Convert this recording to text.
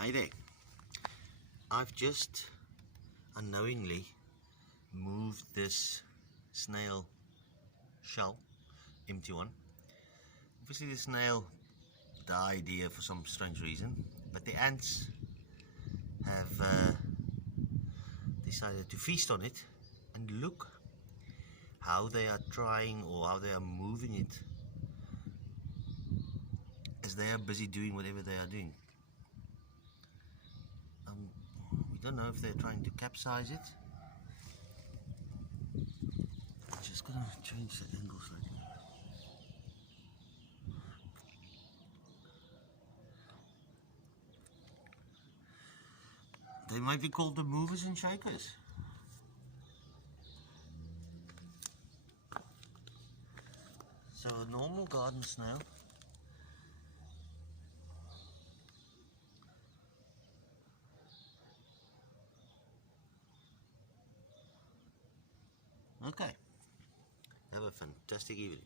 Hi there. I've just unknowingly moved this snail shell, empty one. Obviously the snail died here for some strange reason, but the ants have decided to feast on it, and look how they are trying, or how they are moving it as they are busy doing whatever they are doing. We don't know if they're trying to capsize it. I'm just gonna change the angle slightly. They might be called the movers and shakers. So a normal garden snail Okay. Have a fantastic evening.